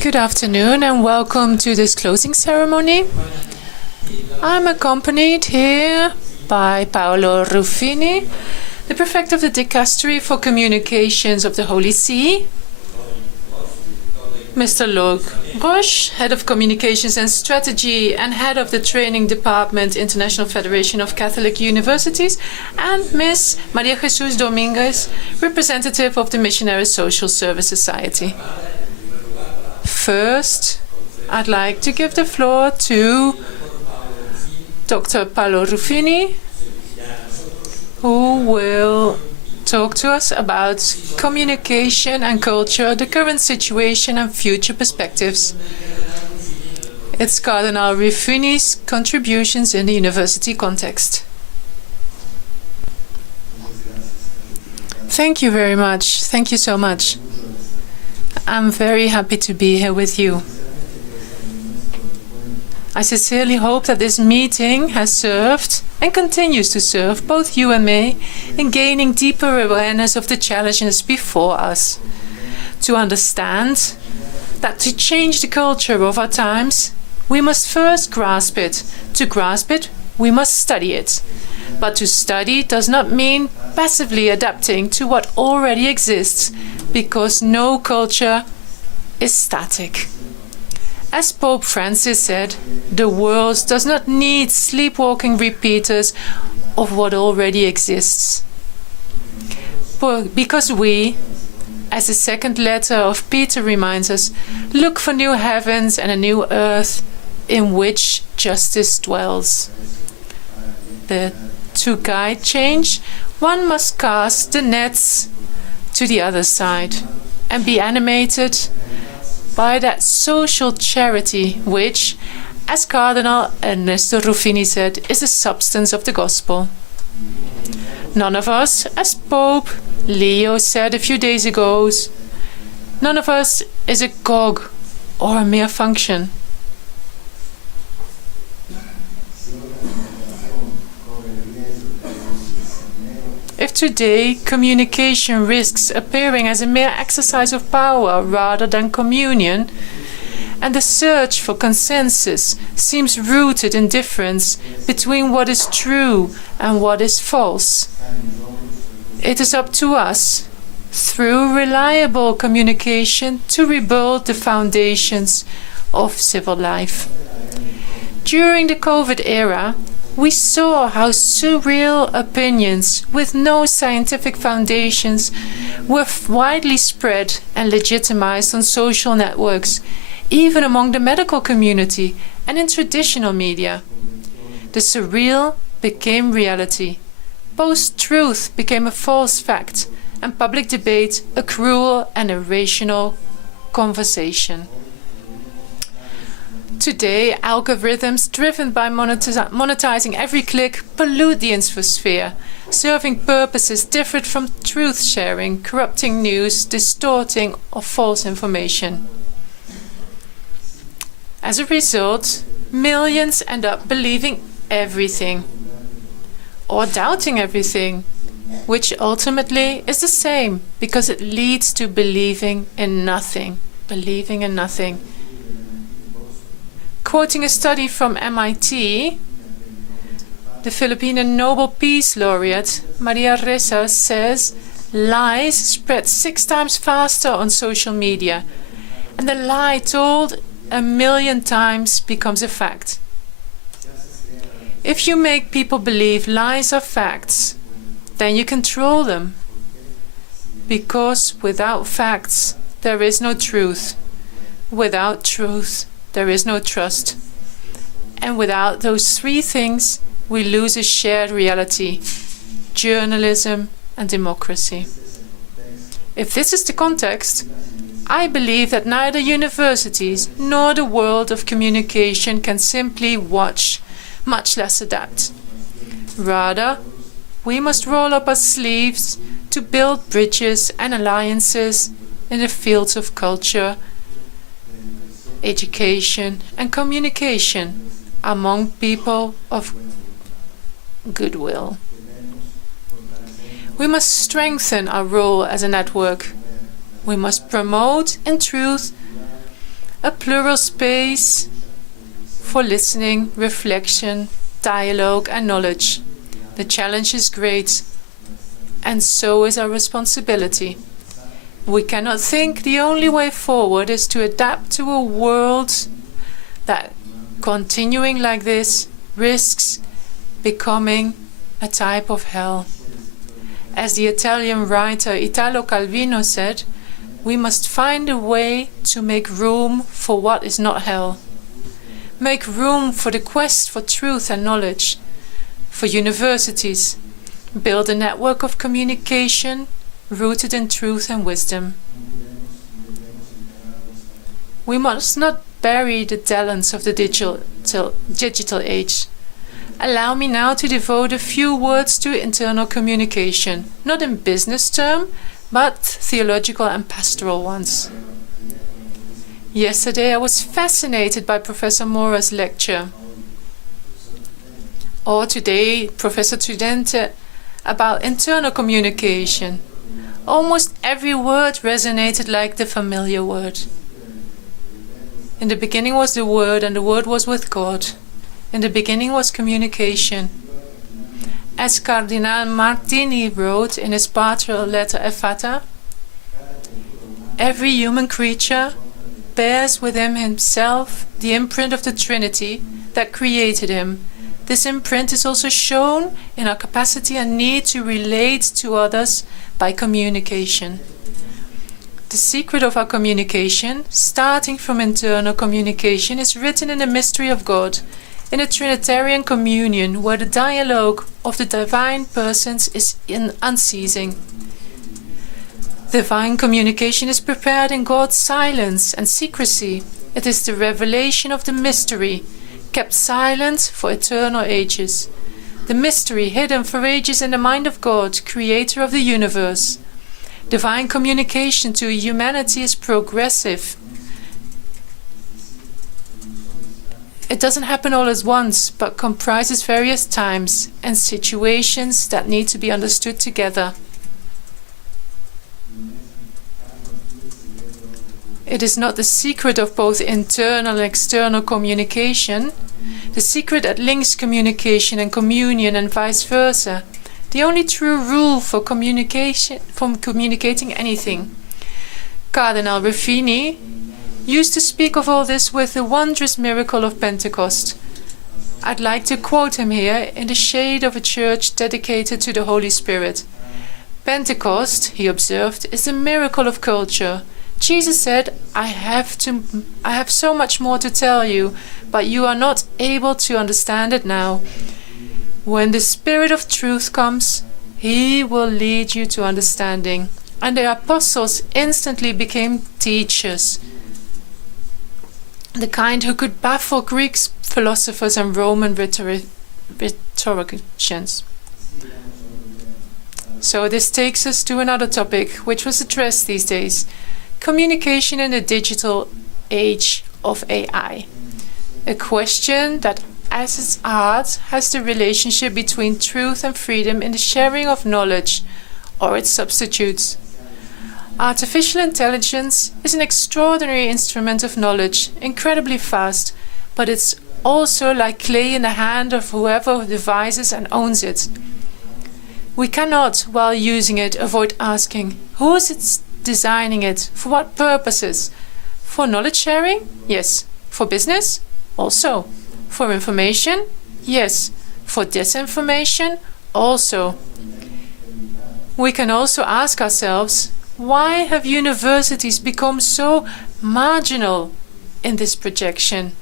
Good afternoon and welcome to this closing ceremony. I'm accompanied here by Paolo Ruffini, the Prefect of the Dicastery for Communications of the Holy See, Mr. Luc Roche, Head of Communications and Strategy and Head of the Training Department, International Federation of Catholic Universities, and Ms. Maria Jesus Dominguez, representative of the Missionary Social Service Society. First, I'd like to give the floor to Dr. Paolo Ruffini, who will talk to us about communication and culture, the current situation and future perspectives. It's Cardinal Ruffini's contributions in the university context. Thank you very much. Thank you so much. I'm very happy to be here with you. I sincerely hope that this meeting has served and continues to serve both you and me in gaining deeper awareness of the challenges before us. To understand that to change the culture of our times, we must first grasp it. To grasp it, we must study it. But to study does not mean passively adapting to what already exists, because no culture is static. As Pope Francis said, the world does not need sleepwalking repeaters of what already exists. Because we, as the second letter of Peter reminds us, look for new heavens and a new earth in which justice dwells. To guide change, one must cast the nets to the other side and be animated by that social charity which, as Cardinal Ernesto Ruffini said, is the substance of the gospel. None of us, as Pope Leo said a few days ago, none of us is a cog or a mere function. If today communication risks appearing as a mere exercise of power rather than communion, and the search for consensus seems rooted in difference between what is true and what is false, it is up to us, through reliable communication, to rebuild the foundations of civil life. During the COVID era, we saw how surreal opinions with no scientific foundations were widely spread and legitimized on social networks, even among the medical community and in traditional media. The surreal became reality. Post-truth became a false fact, and public debate a cruel and irrational conversation. Today, algorithms driven by monetizing every click pollute the infosphere, serving purposes different from truth sharing, corrupting news, distorting or false information. As a result, millions end up believing everything or doubting everything, which ultimately is the same because it leads to believing in nothing. Quoting a study from MIT, the Filipino Nobel Peace Laureate Maria Ressa says lies spread 6 times faster on social media, and the lie told 1,000,000 times becomes a fact. If you make people believe lies are facts, then you control them. Because without facts, there is no truth. Without truth, there is no trust. And without those 3 things, we lose a shared reality: journalism and democracy. If this is the context, I believe that neither universities nor the world of communication can simply watch, much less adapt. Rather, we must roll up our sleeves to build bridges and alliances in the fields of culture, education and communication among people of goodwill. We must strengthen our role as a network. We must promote, in truth, a plural space for listening, reflection, dialogue, and knowledge. The challenge is great, and so is our responsibility. We cannot think the only way forward is to adapt to a world that, continuing like this, risks becoming a type of hell. As the Italian writer Italo Calvino said, we must find a way to make room for what is not hell. Make room for the quest for truth and knowledge, for universities. Build a network of communication rooted in truth and wisdom. We must not bury the talents of the digital age. Allow me now to devote a few words to internal communication, not in business terms, but theological and pastoral ones. Yesterday I was fascinated by Professor Mora's lecture, or today Professor Tudente about internal communication. Almost every word resonated like the familiar word. In the beginning was the Word, and the Word was with God. In the beginning was communication. As Cardinal Martini wrote in his pastoral letter Effata, every human creature bears within himself the imprint of the Trinity that created him. This imprint is also shown in our capacity and need to relate to others by communication. The secret of our communication, starting from internal communication, is written in the mystery of God, in a Trinitarian communion where the dialogue of the divine persons is unceasing. Divine communication is prepared in God's silence and secrecy. It is the revelation of the mystery, kept silent for eternal ages. The mystery hidden for ages in the mind of God, creator of the universe. Divine communication to humanity is progressive. It doesn't happen all at once, but comprises various times and situations that need to be understood together. It is not the secret of both internal and external communication, the secret that links communication and communion and vice versa, the only true rule for communicating anything. Cardinal Ruffini used to speak of all this with the wondrous miracle of Pentecost. I'd like to quote him here in the shade of a church dedicated to the Holy Spirit. Pentecost, he observed, is the miracle of culture. Jesus said, I have so much more to tell you, but you are not able to understand it now. When the Spirit of truth comes, he will lead you to understanding. And the apostles instantly became teachers, the kind who could baffle Greek philosophers and Roman rhetoricians. So this takes us to another topic which was addressed these days: communication in the digital age of AI. A question that as its heart has the relationship between truth and freedom in the sharing of knowledge, or its substitutes. Artificial intelligence is an extraordinary instrument of knowledge, incredibly fast, but it's also like clay in the hand of whoever devises and owns it. We cannot, while using it, avoid asking, who is it designing it? For what purposes? For knowledge sharing? Yes. For business? Also. For information? Yes. For disinformation? Also. We can also ask ourselves, why have universities become so marginal in this projection?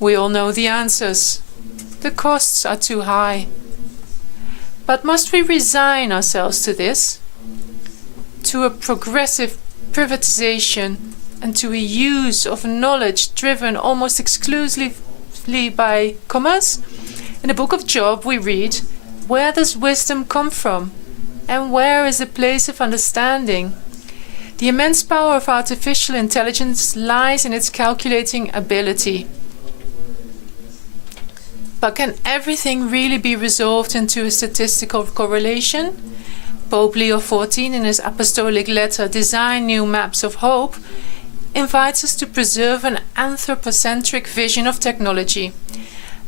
We all know the answers. The costs are too high. But must we resign ourselves to this? To a progressive privatization and to a use of knowledge driven almost exclusively by commerce? In the book of Job we read, where does wisdom come from? And where is the place of understanding? The immense power of artificial intelligence lies in its calculating ability. But can everything really be resolved into a statistical correlation? Pope Leo XIV, in his apostolic letter, Design New Maps of Hope, invites us to preserve an anthropocentric vision of technology.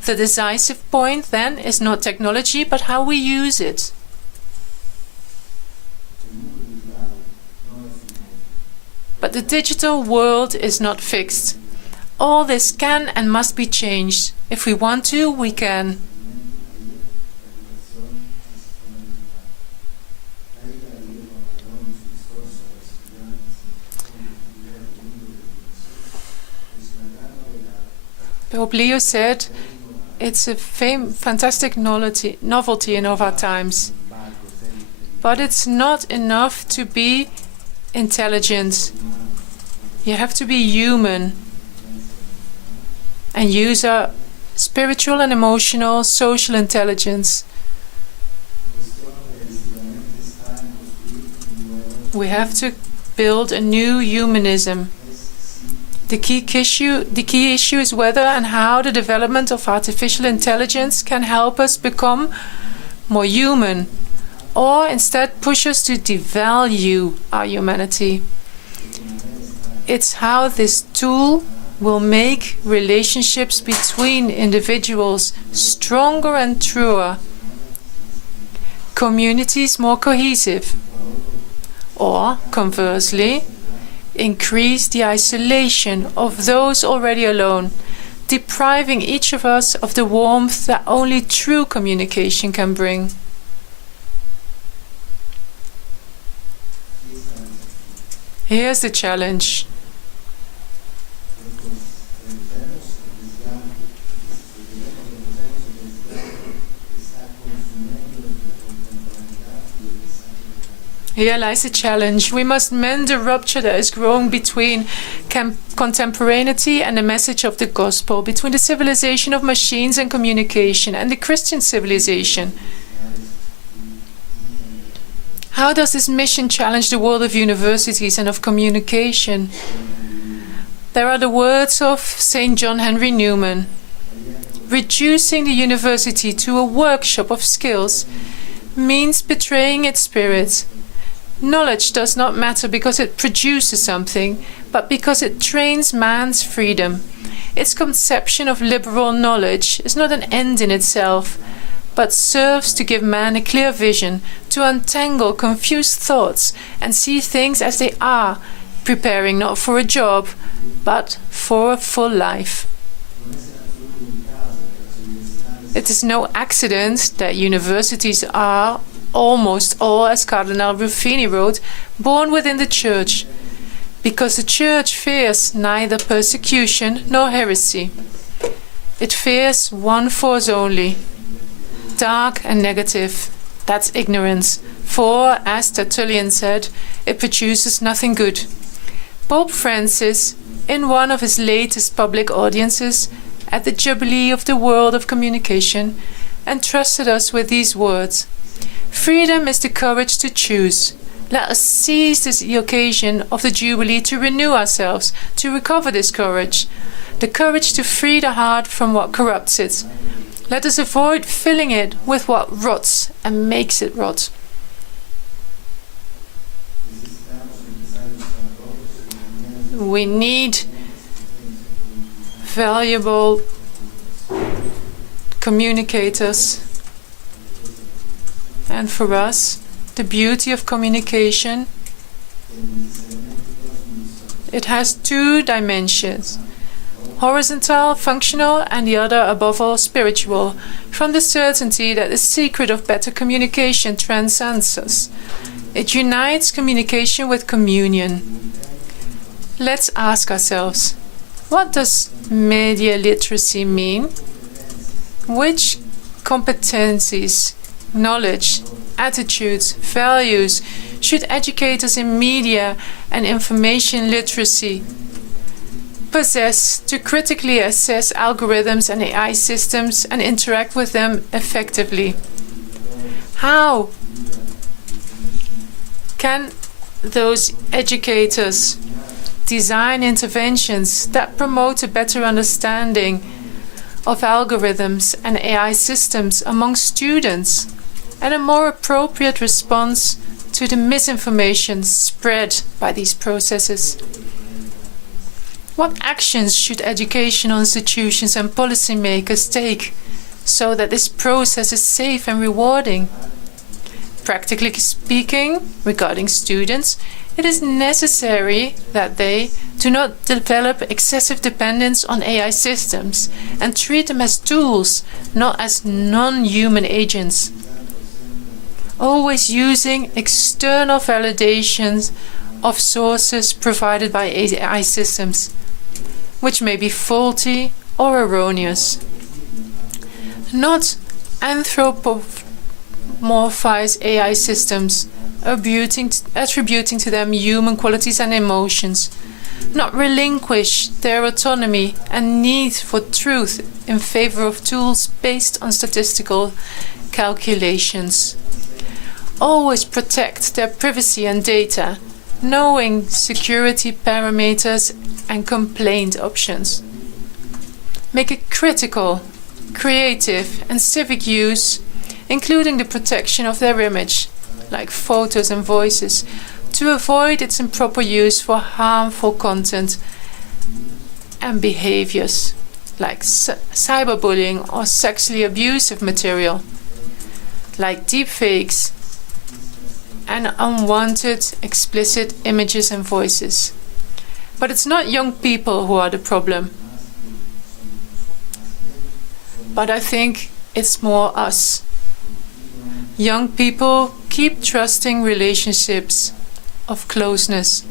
The decisive point, then, is not technology, but how we use it. But the digital world is not fixed. All this can and must be changed. If we want to, we can. Pope Leo said, it's a fantastic novelty in our times. But it's not enough to be intelligent. You have to be human and use our spiritual and emotional social intelligence. We have to build a new humanism. The key issue is whether and how the development of artificial intelligence can help us become more human, or instead push us to devalue our humanity. It's how this tool will make relationships between individuals stronger and truer, communities more cohesive, or conversely, increase the isolation of those already alone, depriving each of us of the warmth that only true communication can bring. Here's the challenge. Here lies the challenge. We must mend the rupture that is growing between contemporaneity and the message of the gospel, between the civilization of machines and communication and the Christian civilization. How does this mission challenge the world of universities and of communication? There are the words of St. John Henry Newman. Reducing the university to a workshop of skills means betraying its spirit. Knowledge does not matter because it produces something, but because it trains man's freedom. Its conception of liberal knowledge is not an end in itself, but serves to give man a clear vision, to untangle confused thoughts and see things as they are, preparing not for a job, but for a full life. It is no accident that universities are almost all, as Cardinal Ruffini wrote, born within the Church, because the Church fears neither persecution nor heresy. It fears one force only, dark and negative, that's ignorance, for, as Tertullian said, it produces nothing good. Pope Francis, in one of his latest public audiences at the Jubilee of the World of Communication, entrusted us with these words: freedom is the courage to choose. Let us seize this occasion of the Jubilee to renew ourselves, to recover this courage, the courage to free the heart from what corrupts it. Let us avoid filling it with what rots and makes it rot. We need valuable communicators. And for us, the beauty of communication, it has two dimensions: horizontal, functional, and the other, above all, spiritual, from the certainty that the secret of better communication transcends us. It unites communication with communion. Let's ask ourselves, what does media literacy mean? Which competencies, knowledge, attitudes, values should educators in media and information literacy possess to critically assess algorithms and AI systems and interact with them effectively? How can those educators design interventions that promote a better understanding of algorithms and AI systems among students, and a more appropriate response to the misinformation spread by these processes? What actions should educational institutions and policymakers take so that this process is safe and rewarding? Practically speaking, regarding students, it is necessary that they do not develop excessive dependence on AI systems and treat them as tools, not as non-human agents. Always using external validations of sources provided by AI systems, which may be faulty or erroneous. Not anthropomorphize AI systems, attributing to them human qualities and emotions. Not relinquish their autonomy and need for truth in favor of tools based on statistical calculations. Always protect their privacy and data, knowing security parameters and complaint options. Make a critical, creative, and civic use, including the protection of their image, like photos and voices, to avoid its improper use for harmful content and behaviors, like cyberbullying or sexually abusive material, like deepfakes and unwanted explicit images and voices. But it's not young people who are the problem. But I think it's more us. Young people keep trusting relationships of closeness,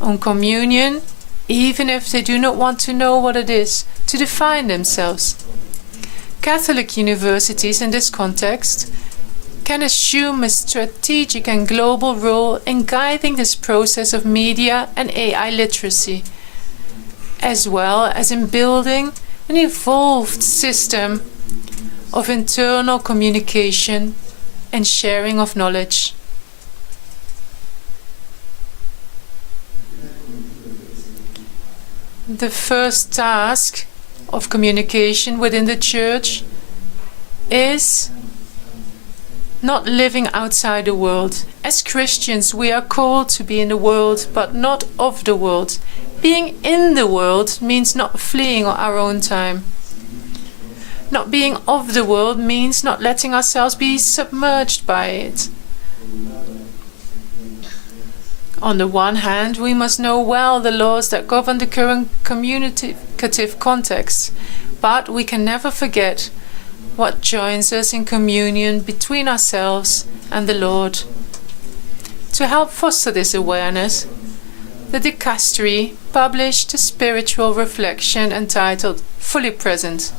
on communion, even if they do not want to know what it is, to define themselves. Catholic universities in this context can assume a strategic and global role in guiding this process of media and AI literacy, as well as in building an evolved system of internal communication and sharing of knowledge. The first task of communication within the Church is not living outside the world. As Christians, we are called to be in the world, but not of the world. Being in the world means not fleeing our own time. Not being of the world means not letting ourselves be submerged by it. On the one hand, we must know well the laws that govern the current communicative context, but we can never forget what joins us in communion between ourselves and the Lord. To help foster this awareness, the dicastery published a spiritual reflection entitled Fully Present,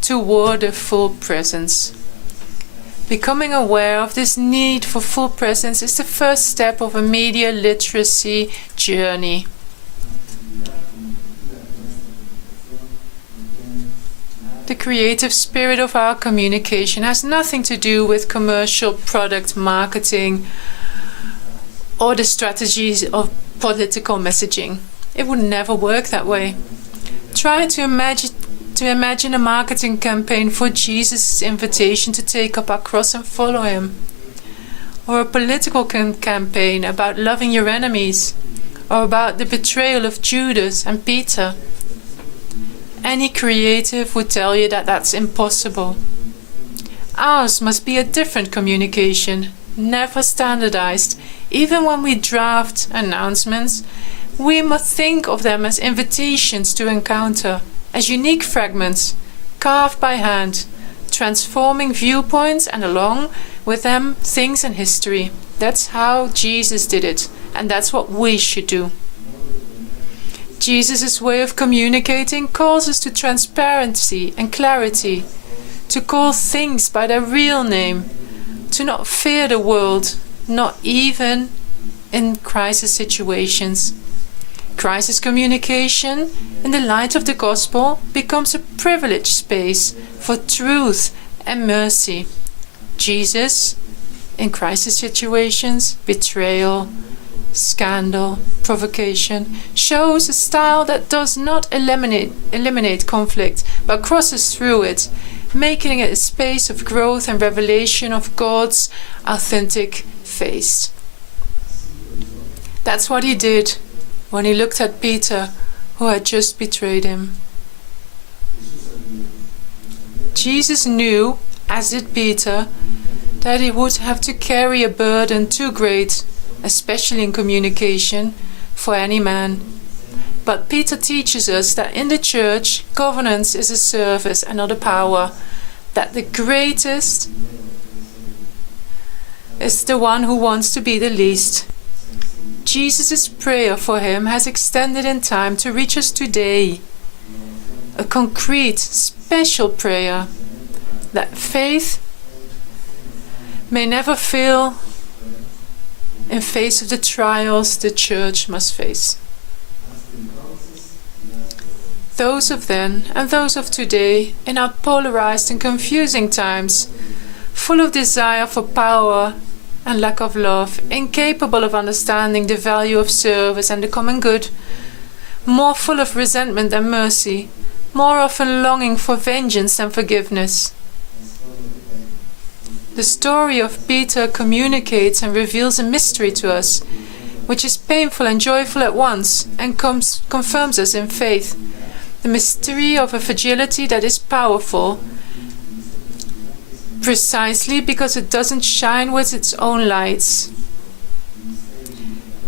Toward a Full Presence. Becoming aware of this need for full presence is the first step of a media literacy journey. The creative spirit of our communication has nothing to do with commercial product marketing or the strategies of political messaging. It would never work that way. Try to imagine a marketing campaign for Jesus' invitation to take up our cross and follow him, or a political campaign about loving your enemies, or about the betrayal of Judas and Peter. Any creative would tell you that that's impossible. Ours must be a different communication, never standardized. Even when we draft announcements, we must think of them as invitations to encounter, as unique fragments, carved by hand, transforming viewpoints and along with them things and history. That's how Jesus did it, and that's what we should do. Jesus' way of communicating calls us to transparency and clarity, to call things by their real name, to not fear the world, not even in crisis situations. Crisis communication, in the light of the gospel, becomes a privileged space for truth and mercy. Jesus, in crisis situations, betrayal, scandal, provocation, shows a style that does not eliminate conflict, but crosses through it, making it a space of growth and revelation of God's authentic face. That's what he did when he looked at Peter, who had just betrayed him. Jesus knew, as did Peter, that he would have to carry a burden too great, especially in communication, for any man. But Peter teaches us that in the church, governance is a service and not a power, that the greatest is the one who wants to be the least. Jesus' prayer for him has extended in time to reach us today. A concrete, special prayer that faith may never fail in face of the trials the church must face. Those of then and those of today, in our polarized and confusing times, full of desire for power and lack of love, incapable of understanding the value of service and the common good, more full of resentment than mercy, more often longing for vengeance than forgiveness. The story of Peter communicates and reveals a mystery to us, which is painful and joyful at once, and confirms us in faith. The mystery of a fragility that is powerful, precisely because it doesn't shine with its own lights.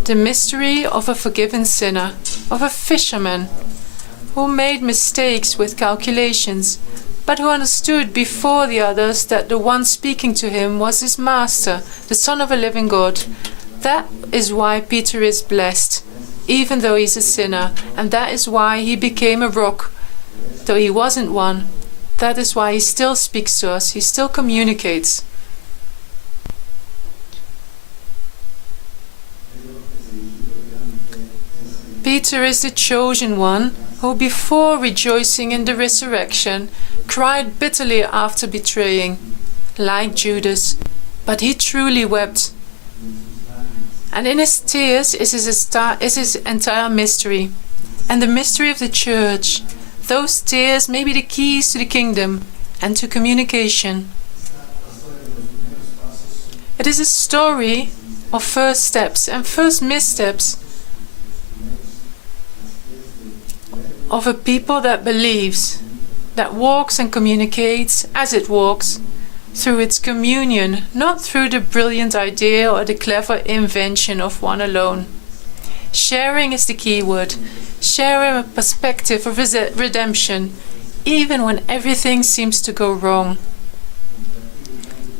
The mystery of a forgiven sinner, of a fisherman who made mistakes with calculations, but who understood before the others that the one speaking to him was his master, the Son of a living God. That is why Peter is blessed, even though he's a sinner, and that is why he became a rock, though he wasn't one. That is why he still speaks to us, he still communicates. Peter is the chosen one who, before rejoicing in the resurrection, cried bitterly after betraying, like Judas, but he truly wept. And in his tears is his entire mystery, and the mystery of the church. Those tears may be the keys to the kingdom and to communication. It is a story of first steps and first missteps of a people that believes, that walks and communicates as it walks, through its communion, not through the brilliant idea or the clever invention of one alone. Sharing is the key word. Sharing a perspective of redemption, even when everything seems to go wrong.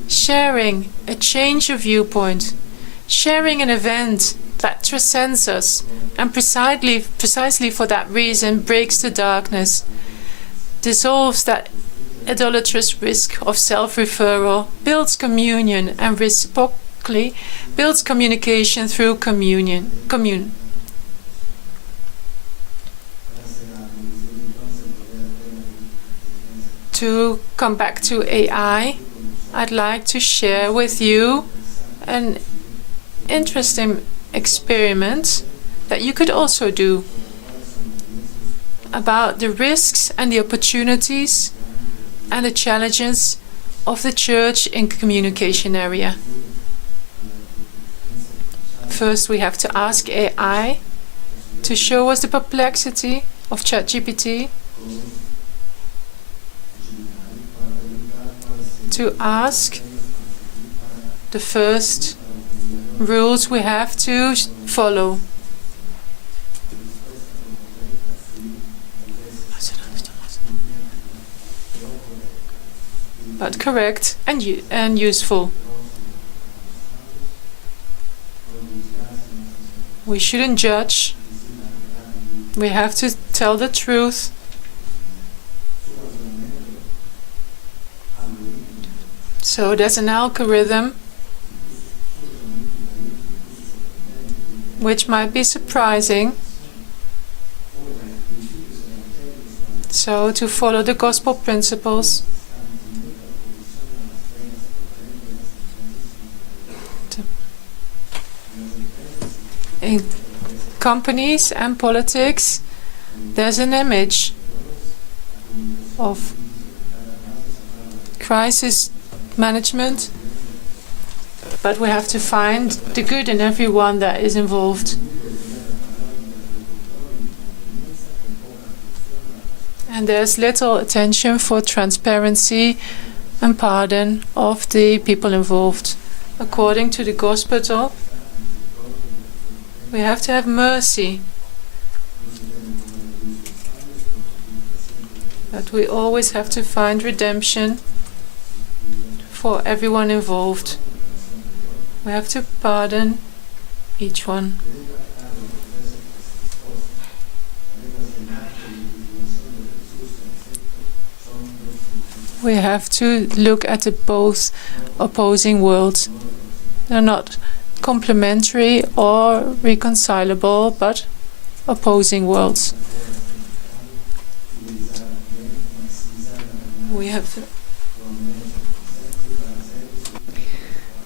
Sharing a change of viewpoint. Sharing an event that transcends us, and precisely for that reason breaks the darkness, dissolves that idolatrous risk of self-referral, builds communion, and reciprocally builds communication through commune. To come back to AI, I'd like to share with you an interesting experiment that you could also do about the risks and the opportunities and the challenges of the church in communication area. First, we have to ask AI to show us the perplexity of ChatGPT, to ask the first rules we have to follow. But correct and useful. We shouldn't judge. We have to tell the truth. So there's an algorithm which might be surprising. So to follow the gospel principles, in companies and politics, there's an image of crisis management, but we have to find the good in everyone that is involved. And there's little attention for transparency and pardon of the people involved. According to the Gospel, we have to have mercy. But we always have to find redemption for everyone involved. We have to pardon each one. We have to look at the both opposing worlds. They're not complementary or reconcilable, but opposing worlds. We have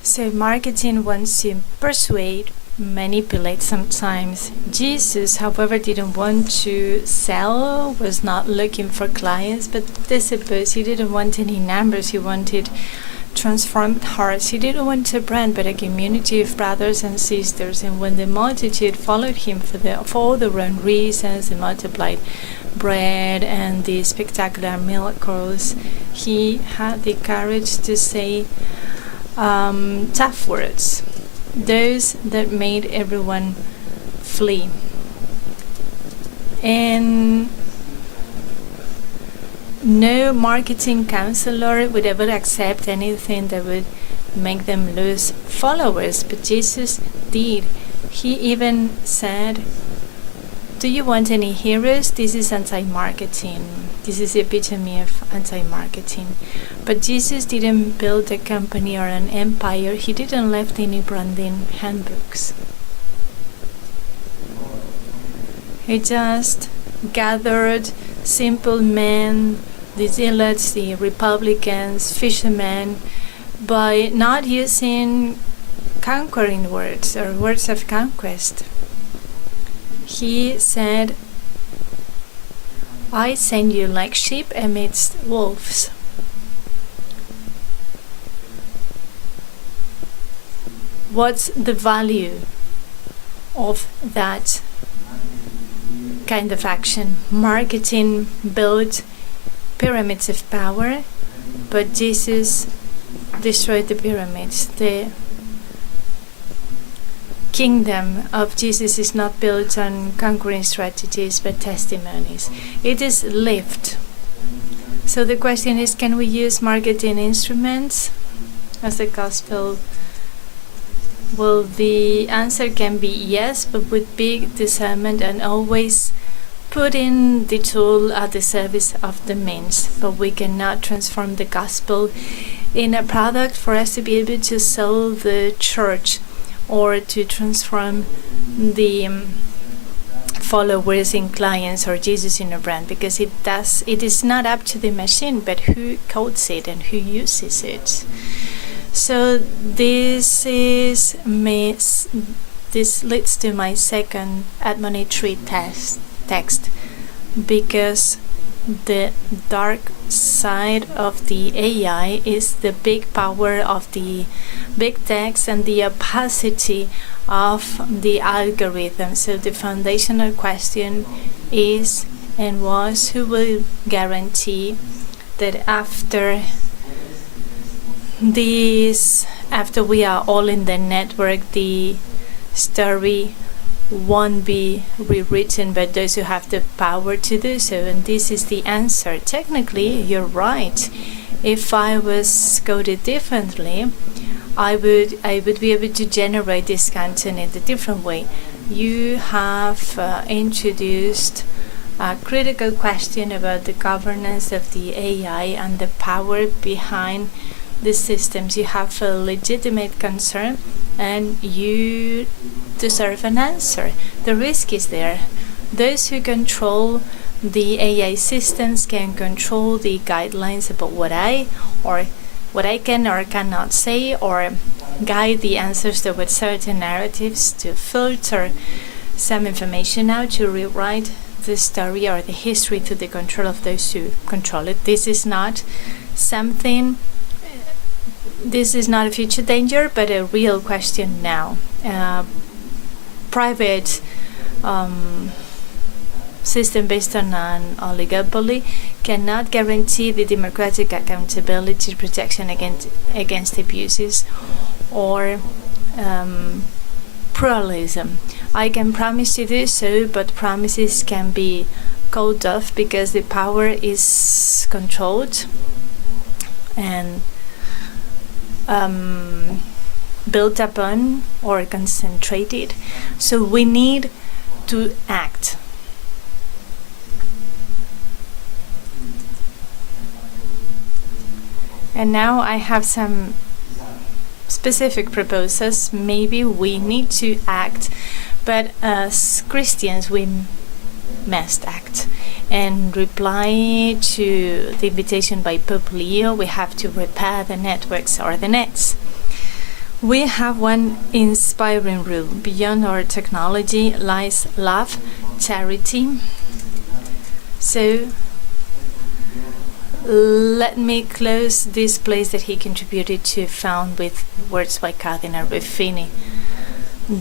So marketing wants to persuade, manipulate sometimes. Jesus, however, didn't want to sell, was not looking for clients, but disciples. He didn't want any numbers. He wanted transformed hearts. He didn't want a brand, but a community of brothers and sisters. And when the multitude followed him for all their own reasons, the multiplied bread and the spectacular miracles, he had the courage to say tough words, those that made everyone flee. And no marketing counselor would ever accept anything that would make them lose followers, but Jesus did. He even said, "Do you want any heroes?" This is anti-marketing. This is the epitome of anti-marketing. But Jesus didn't build a company or an empire. He didn't left any branding handbooks. He just gathered simple men, the zealots, the republicans, fishermen, by not using conquering words or words of conquest. He said, "I send you like sheep amidst wolves." What's the value of that kind of action? Marketing built pyramids of power, but Jesus destroyed the pyramids. The kingdom of Jesus is not built on conquering strategies but testimonies. It is lived. So the question is, can we use marketing instruments as the gospel? Well, the answer can be yes, but with big discernment and always putting the tool at the service of the means. But we cannot transform the gospel in a product for us to be able to sell the church or to transform the followers in clients or Jesus in a brand, because it is not up to the machine, but who codes it and who uses it. So this leads to my second admonitory text, because the dark side of the AI is the big power of the big text and the opacity of the algorithm. So the foundational question is and was, who will guarantee that after we are all in the network, the story won't be rewritten by those who have the power to do so? And this is the answer. Technically, you're right. If I was coded differently, I would be able to generate this content in a different way. You have introduced a critical question about the governance of the AI and the power behind the systems. You have a legitimate concern and you deserve an answer. The risk is there. Those who control the AI systems can control the guidelines about what I can or cannot say, or guide the answers towards certain narratives, to filter some information out, to rewrite the story or the history to the control of those who control it. This is not a future danger, but a real question now. Private system based on an oligopoly cannot guarantee the democratic accountability, protection against abuses, or pluralism. I can promise to do so, but promises can be called off because the power is controlled and built upon or concentrated. So we need to act. And now I have some specific proposals. Maybe we need to act, but as Christians we must act. And reply to the invitation by Pope Leo, we have to repair the networks or the nets. We have one inspiring rule: beyond our technology lies love, charity. So let me close this place that he contributed to found with words by Cardinal Ruffini.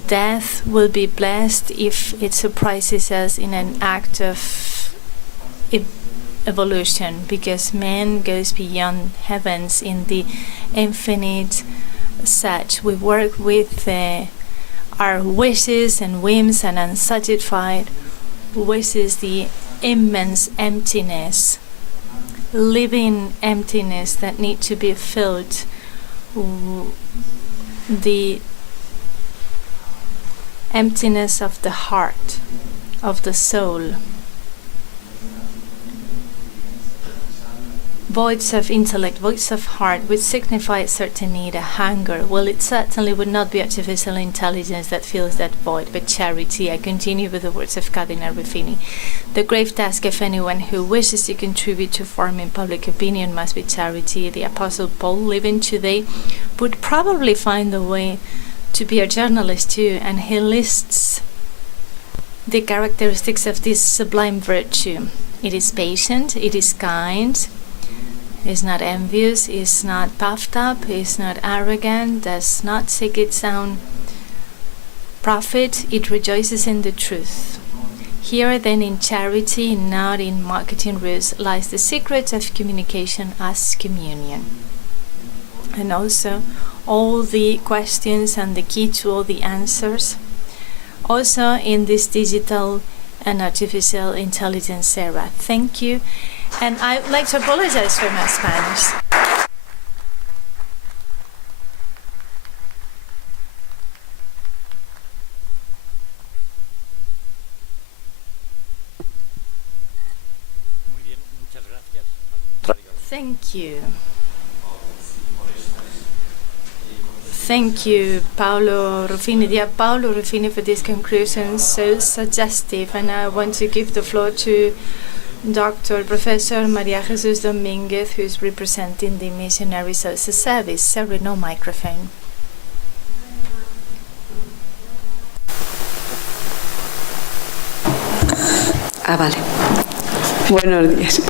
Death will be blessed if it surprises us in an act of evolution, because man goes beyond heavens in the infinite such. We work with our wishes and whims and unsatisfied wishes, the immense emptiness, living emptiness that need to be filled, the emptiness of the heart, of the soul. Voids of intellect, voids of heart, which signify a certain need, a hunger. Well, it certainly would not be artificial intelligence that fills that void, but charity. I continue with the words of Cardinal Ruffini. The grave task of anyone who wishes to contribute to forming public opinion must be charity. The Apostle Paul, living today, would probably find a way to be a journalist too, and he lists the characteristics of this sublime virtue. It is patient, it is kind, is not envious, is not puffed up, is not arrogant, does not seek its own profit, it rejoices in the truth. Here then, in charity, not in marketing ruse, lies the secret of communication as communion. And also all the questions and the key to all the answers, also in this digital and artificial intelligence era. Thank you. And I would like to apologize for my Spanish. Thank you. Thank you, Paolo Ruffini, dear Paolo Ruffini, for these conclusions, so suggestive. And I want to give the floor to Dr. Professor Maria Jesus Dominguez, who is representing the Missionary Social Service. Sorry, no microphone. Vale. Buenos días.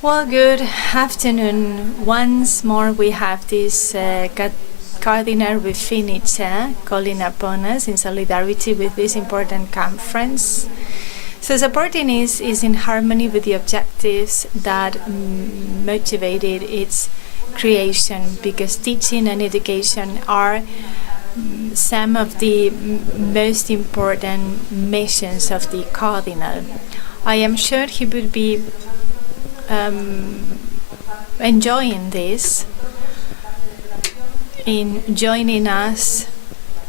Well, good afternoon. Once more, we have this Cardinal Ruffini chair calling upon us in solidarity with this important conference. So supporting is in harmony with the objectives that motivated its creation, because teaching and education are some of the most important missions of the Cardinal. I am sure he would be enjoying this, in joining us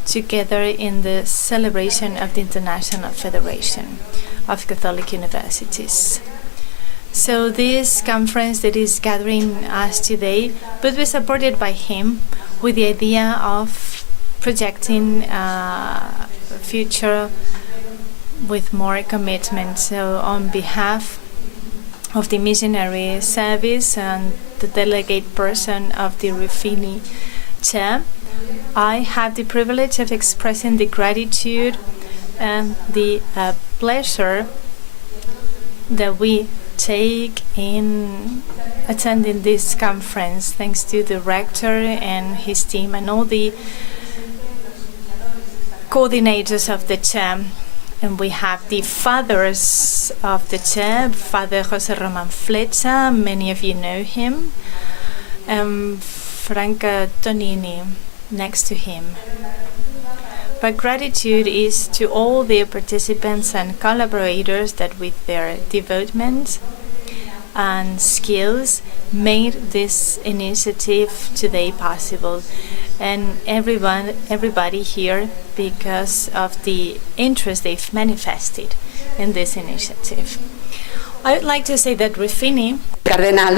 together in the celebration of the International Federation of Catholic Universities. So this conference that is gathering us today will be supported by him with the idea of projecting a future with more commitment. So on behalf of the missionary service and the delegate person of the Ruffini chair, I have the privilege of expressing the gratitude and the pleasure that we take in attending this conference, thanks to the rector and his team and all the coordinators of the chair. And we have the fathers of the church, Father José Román Flecha, many of you know him, and Franca Tonini next to him. But gratitude is to all the participants and collaborators that with their devotement and skills made this initiative today possible. And everybody here because of the interest they've manifested in this initiative. I would like to say that Ruffini, Cardinal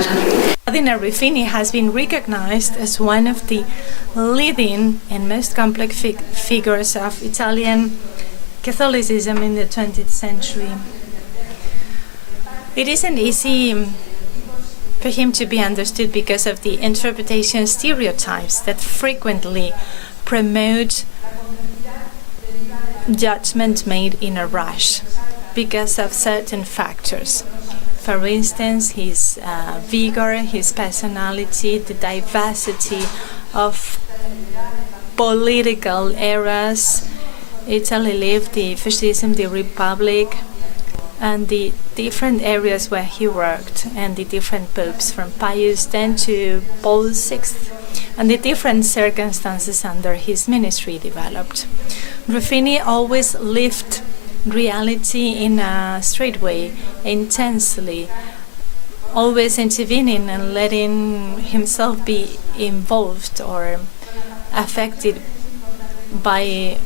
Ruffini has been recognized as one of the leading and most complex figures of Italian Catholicism in the 20th century. It isn't easy for him to be understood because of the interpretation stereotypes that frequently promote judgment made in a rush because of certain factors. For instance, his vigor, his personality, the diversity of political eras. Italy lived the fascism, the republic, and the different areas where he worked, and the different popes from Pius X to Paul VI, and the different circumstances under his ministry developed. Ruffini always lived reality in a straight way, intensely, always intervening and letting himself be involved or affected by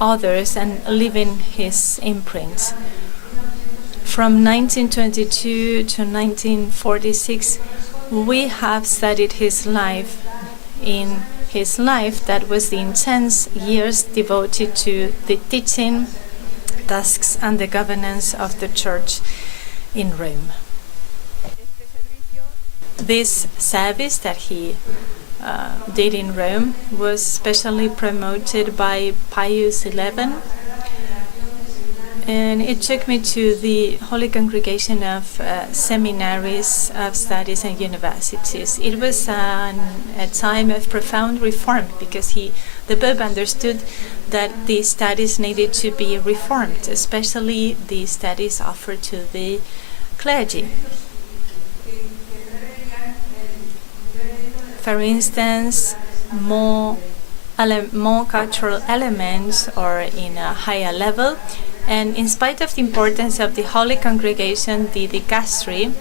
others and leaving his imprint. From 1922 to 1946, we have studied his life. In his life, that was the intense years devoted to the teaching, tasks, and the governance of the Church in Rome. This service that he did in Rome was specially promoted by Pius XI, and it took me to the Holy Congregation of seminaries, of studies, and universities. It was a time of profound reform because the Pope understood that the studies needed to be reformed, especially the studies offered to the clergy. For instance, more cultural elements or in a higher level. And in spite of the importance of the Holy Congregation, the dicastery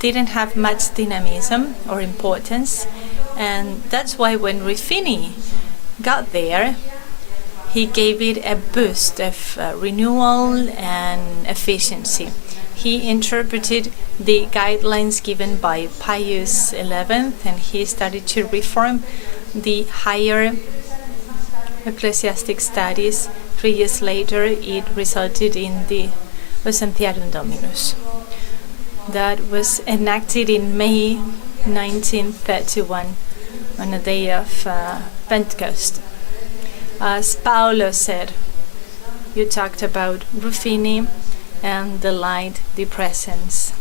didn't have much dynamism or importance. And that's why when Ruffini got there, he gave it a boost of renewal and efficiency. He interpreted the guidelines given by Pius XI, and he started to reform the higher ecclesiastic studies. 3 years later, it resulted in the Docentiarum Dominus. That was enacted in May 1931 on the day of Pentecost. As Paolo said, you talked about Ruffini and the light, the presence.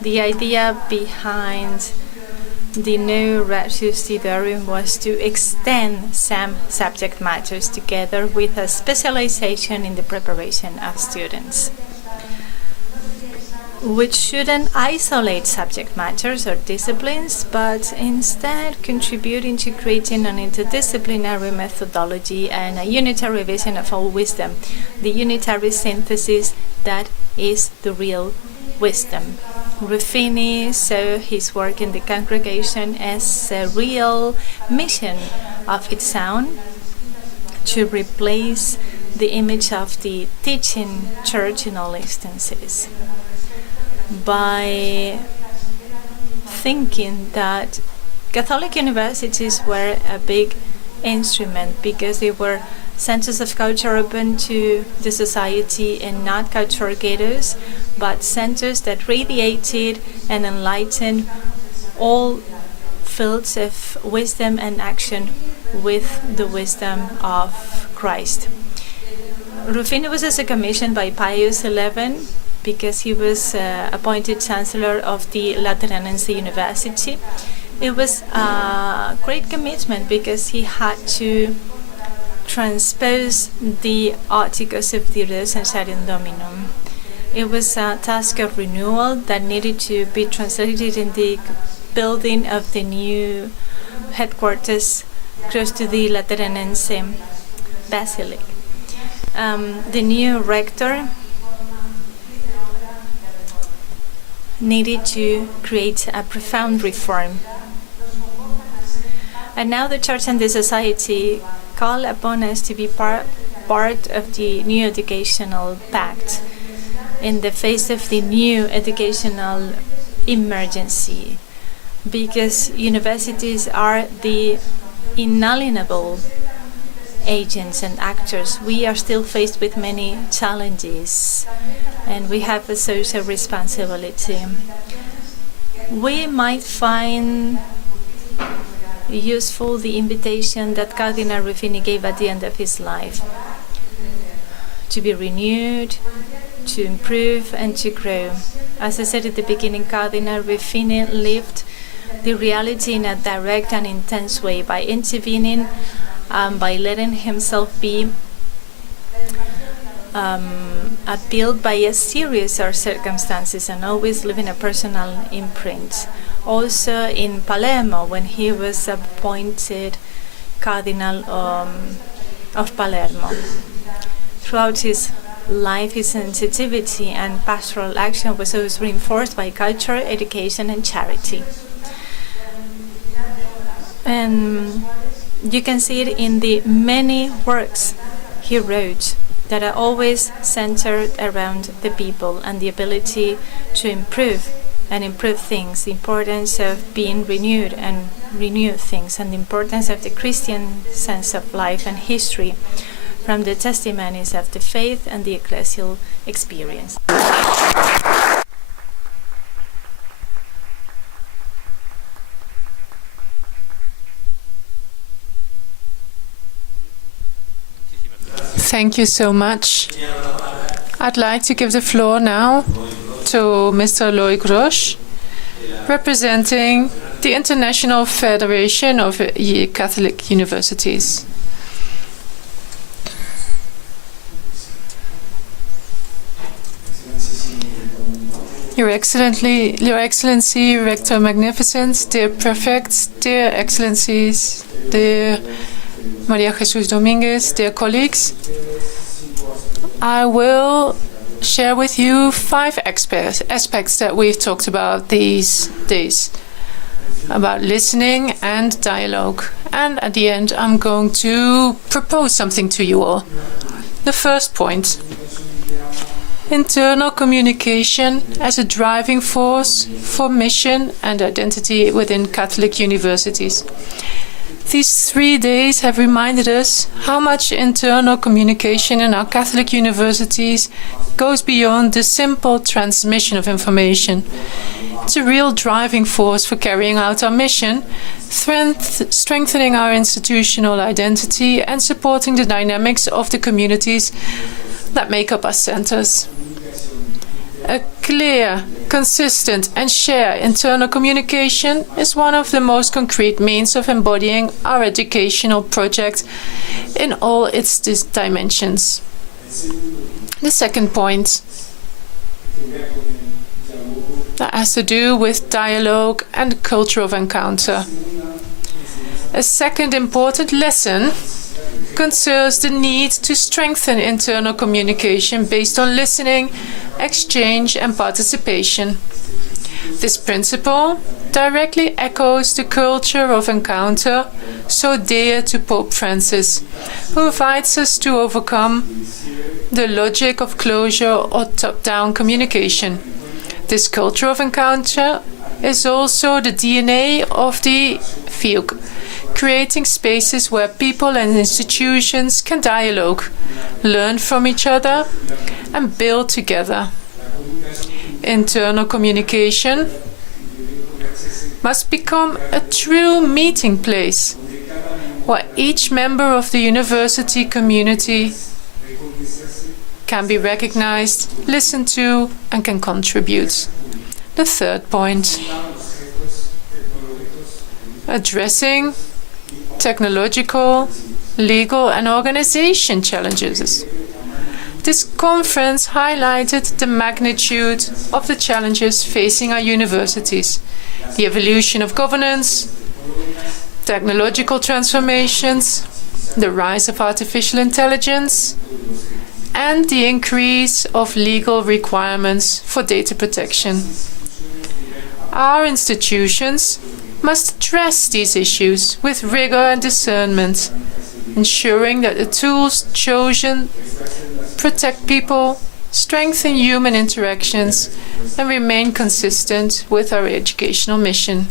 The idea behind the new Ratio Studiorum was to extend some subject matters together with a specialization in the preparation of students, which shouldn't isolate subject matters or disciplines, but instead contribute into creating an interdisciplinary methodology and a unitary vision of all wisdom, the unitary synthesis that is the real wisdom. Ruffini saw his work in the congregation as a real mission of its own to replace the image of the teaching church in all instances, by thinking that Catholic universities were a big instrument because they were centers of culture open to the society and not cultural ghettos, but centers that radiated and enlightened all fields of wisdom and action with the wisdom of Christ. Ruffini was also commissioned by Pius XI because he was appointed Chancellor of the Lateranense University, It was a great commitment because he had to transpose the articles of the Deus Censarium Dominum. It was a task of renewal that needed to be translated in the building of the new headquarters close to the Lateranense Basilica. The new rector needed to create a profound reform. And now the Church and the society call upon us to be part of the new educational pact in the face of the new educational emergency, because universities are the inalienable agents and actors. We are still faced with many challenges, and we have a social responsibility. We might find useful the invitation that Cardinal Ruffini gave at the end of his life, to be renewed, to improve, and to grow. As I said at the beginning, Cardinal Ruffini lived the reality in a direct and intense way by intervening, by letting himself be appealed by a series of circumstances, and always leaving a personal imprint. Also in Palermo, when he was appointed Cardinal of Palermo. Throughout his life, his sensitivity and pastoral action was always reinforced by culture, education, and charity. And you can see it in the many works he wrote that are always centered around the people and the ability to improve things, the importance of being renewed and renew things, and the importance of the Christian sense of life and history from the testimonies of the faith and the ecclesial experience. Thank you so much. I'd like to give the floor now to Mr. Loic Roche, representing the International Federation of Catholic Universities. Your Excellency, Rector Magnificence, dear Prefects, dear Excellencies, dear Maria Jesus Dominguez, dear colleagues, I will share with you 5 aspects that we've talked about these days, about listening and dialogue. And at the end, I'm going to propose something to you all. The first point: internal communication as a driving force for mission and identity within Catholic universities. These 3 days have reminded us how much internal communication in our Catholic universities goes beyond the simple transmission of information. It's a real driving force for carrying out our mission, strengthening our institutional identity and supporting the dynamics of the communities that make up our centers. A clear, consistent and shared internal communication is one of the most concrete means of embodying our educational project in all its dimensions. The second point that has to do with dialogue and culture of encounter. A second important lesson concerns the need to strengthen internal communication based on listening, exchange and participation. This principle directly echoes the culture of encounter so dear to Pope Francis, who invites us to overcome the logic of closure or top-down communication. This culture of encounter is also the DNA of the field, creating spaces where people and institutions can dialogue, learn from each other, and build together. Internal communication must become a true meeting place where each member of the university community can be recognized, listened to, and can contribute. The third point: addressing technological, legal, and organization challenges. This conference highlighted the magnitude of the challenges facing our universities, the evolution of governance, technological transformations, the rise of artificial intelligence, and the increase of legal requirements for data protection. Our institutions must address these issues with rigor and discernment, ensuring that the tools chosen protect people, strengthen human interactions, and remain consistent with our educational mission.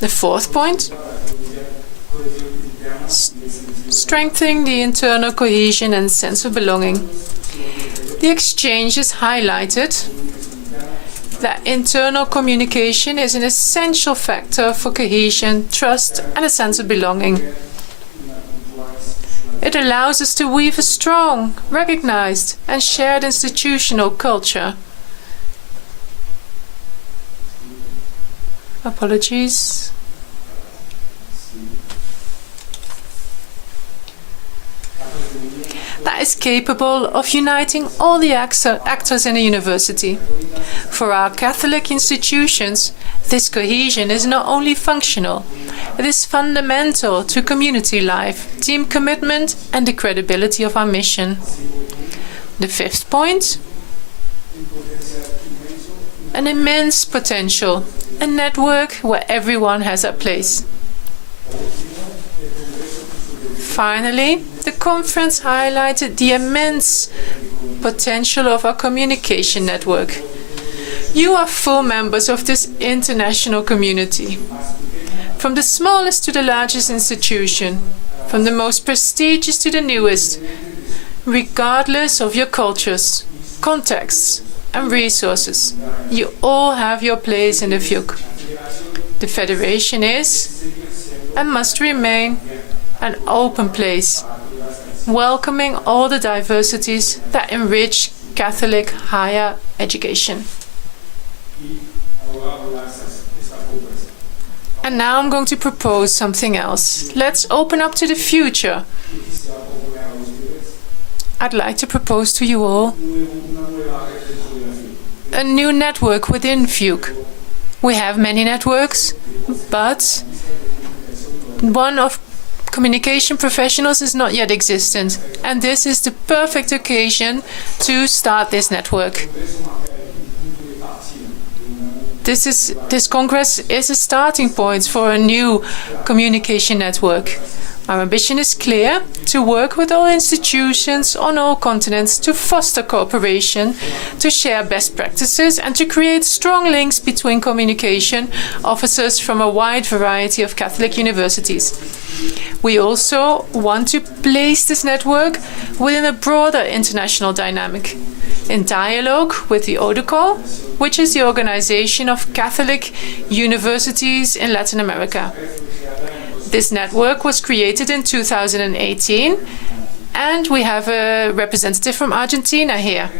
The fourth point: strengthening the internal cohesion and sense of belonging. The exchanges highlighted that internal communication is an essential factor for cohesion, trust, and a sense of belonging. It allows us to weave a strong, recognized, and shared institutional culture. Apologies. That is capable of uniting all the actors in a university. For our Catholic institutions, this cohesion is not only functional, it is fundamental to community life, team commitment, and the credibility of our mission. The fifth point: an immense potential, a network where everyone has a place. Finally, the conference highlighted the immense potential of our communication network. You are full members of this international community. From the smallest to the largest institution, from the most prestigious to the newest, regardless of your cultures, contexts, and resources, you all have your place in the FIUC. The Federation is, and must remain, an open place, welcoming all the diversities that enrich Catholic higher education. And now I'm going to propose something else. Let's open up to the future. I'd like to propose to you all a new network within FIUC. We have many networks, but one of communication professionals is not yet existent, and this is the perfect occasion to start this network. This Congress is a starting point for a new communication network. Our ambition is clear: to work with all institutions on all continents to foster cooperation, to share best practices, and to create strong links between communication officers from a wide variety of Catholic universities. We also want to place this network within a broader international dynamic, in dialogue with the ODUCOL, which is the Organization of Catholic Universities in Latin America. This network was created in 2018, and we have a representative from Argentina here.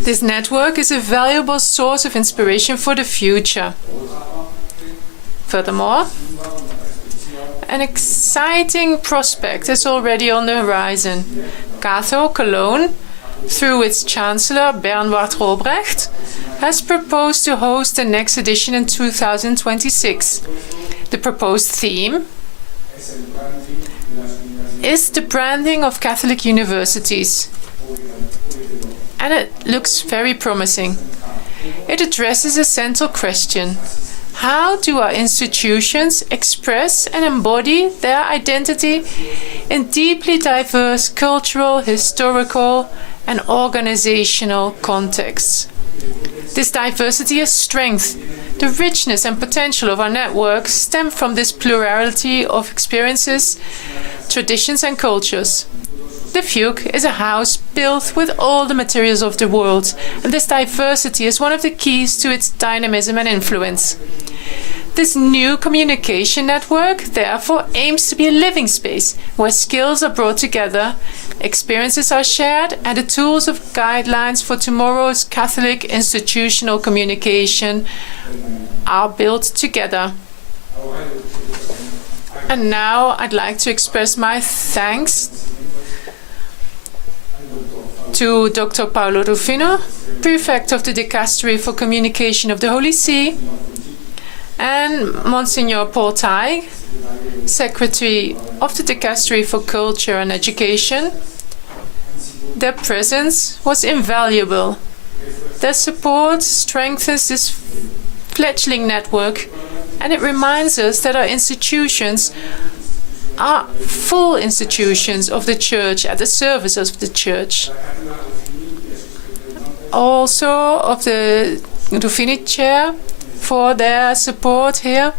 This network is a valuable source of inspiration for the future. Furthermore, an exciting prospect is already on the horizon. Cato Cologne, through its Chancellor Bernhard Robrecht, has proposed to host the next edition in 2026. The proposed theme is the branding of Catholic universities, and it looks very promising. It addresses a central question: how do our institutions express and embody their identity in deeply diverse cultural, historical, and organizational contexts? This diversity is strength. The richness and potential of our network stem from this plurality of experiences, traditions, and cultures. The FIUC is a house built with all the materials of the world, and this diversity is one of the keys to its dynamism and influence. This new communication network, therefore, aims to be a living space where skills are brought together, experiences are shared, and the tools of guidelines for tomorrow's Catholic institutional communication are built together. And now I'd like to express my thanks to Dr. Paolo Rufino, Prefect of the Dicastery for Communication of the Holy See, and Monsignor Paul Teig, Secretary of the Dicastery for Culture and Education. Their presence was invaluable. Their support strengthens this fledgling network, and it reminds us that our institutions are full institutions of the Church, at the service of the Church. Also of the Rufini Chair for their support here.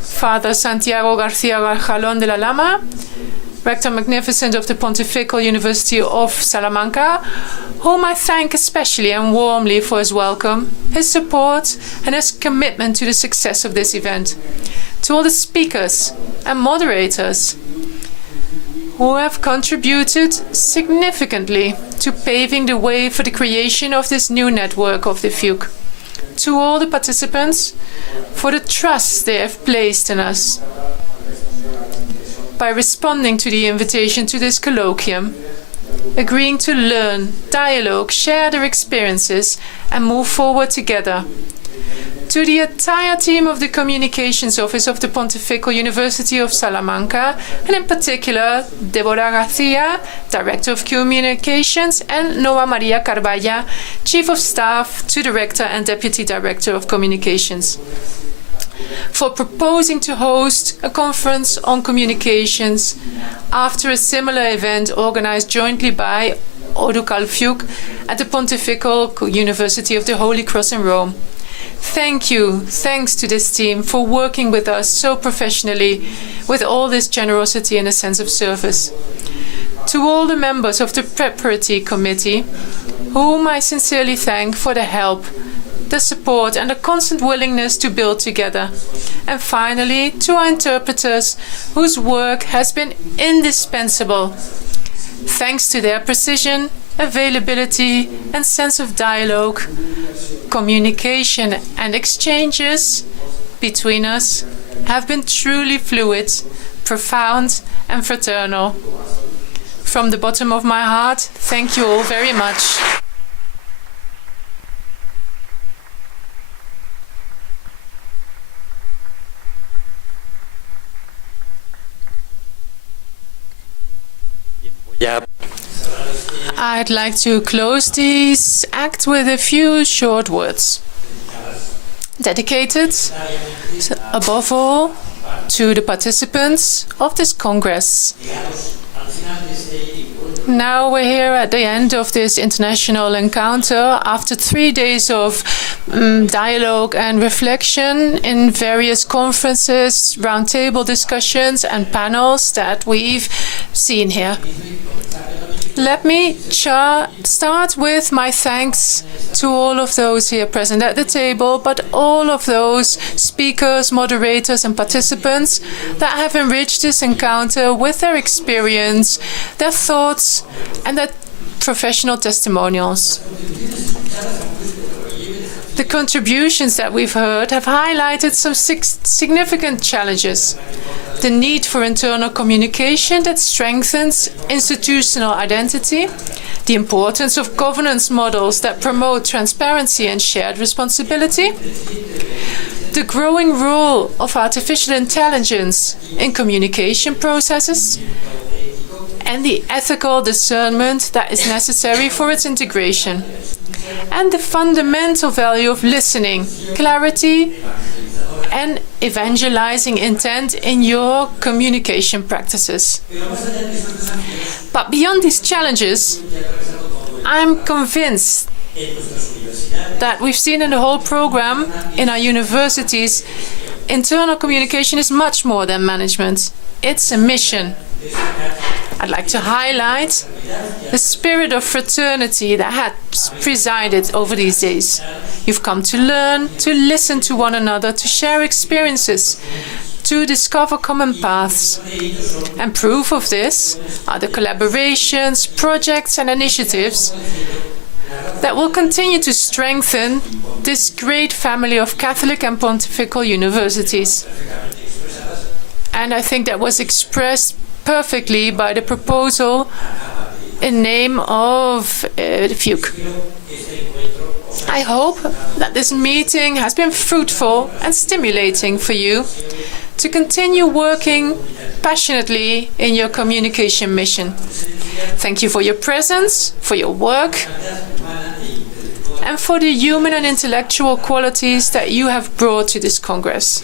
Father Santiago Garcia Garjalón de la Lama, Rector Magnificent of the Pontifical University of Salamanca, whom I thank especially and warmly for his welcome, his support, and his commitment to the success of this event. To all the speakers and moderators who have contributed significantly to paving the way for the creation of this new network of the FUC. To all the participants for the trust they have placed in us by responding to the invitation to this colloquium, agreeing to learn, dialogue, share their experiences, and move forward together. To the entire team of the Communications Office of the Pontifical University of Salamanca, and in particular, Deborah Garcia, Director of Communications, and Noa Maria Carballa, Chief of Staff to Director and Deputy Director of Communications, for proposing to host a conference on communications after a similar event organized jointly by Oducal FUC at the Pontifical University of the Holy Cross in Rome. Thank you, thanks to this team for working with us so professionally, with all this generosity and a sense of service. To all the members of the Preparatory Committee, whom I sincerely thank for the help, the support, and the constant willingness to build together. And finally, to our interpreters, whose work has been indispensable. Thanks to their precision, availability, and sense of dialogue, communication and exchanges between us have been truly fluid, profound, and fraternal. From the bottom of my heart, thank you all very much. I'd like to close this act with a few short words, dedicated, above all, to the participants of this Congress. Now we're here at the end of this international encounter after 3 days of dialogue and reflection in various conferences, roundtable discussions, and panels that we've seen here. Let me start with my thanks to all of those here present at the table, but all of those speakers, moderators, and participants that have enriched this encounter with their experience, their thoughts, and their professional testimonials. The contributions that we've heard have highlighted some significant challenges. The need for internal communication that strengthens institutional identity, the importance of governance models that promote transparency and shared responsibility, the growing role of artificial intelligence in communication processes, and the ethical discernment that is necessary for its integration, and the fundamental value of listening, clarity, and evangelizing intent in your communication practices. But beyond these challenges, I'm convinced that we've seen in the whole program in our universities, internal communication is much more than management. It's a mission. I'd like to highlight the spirit of fraternity that has presided over these days. You've come to learn, to listen to one another, to share experiences, to discover common paths. And proof of this are the collaborations, projects, and initiatives that will continue to strengthen this great family of Catholic and Pontifical Universities. And I think that was expressed perfectly by the proposal in name of Fuke. I hope that this meeting has been fruitful and stimulating for you to continue working passionately in your communication mission. Thank you for your presence, for your work, and for the human and intellectual qualities that you have brought to this Congress.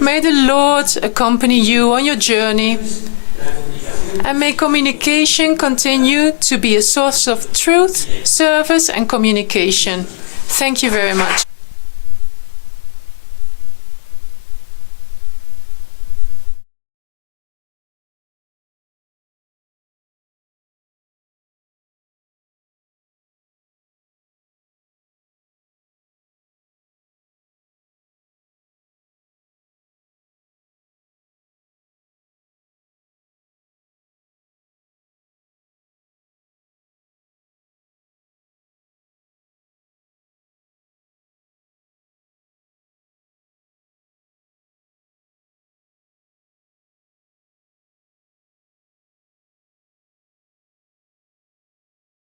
May the Lord accompany you on your journey, and may communication continue to be a source of truth, service, and communication. Thank you very much.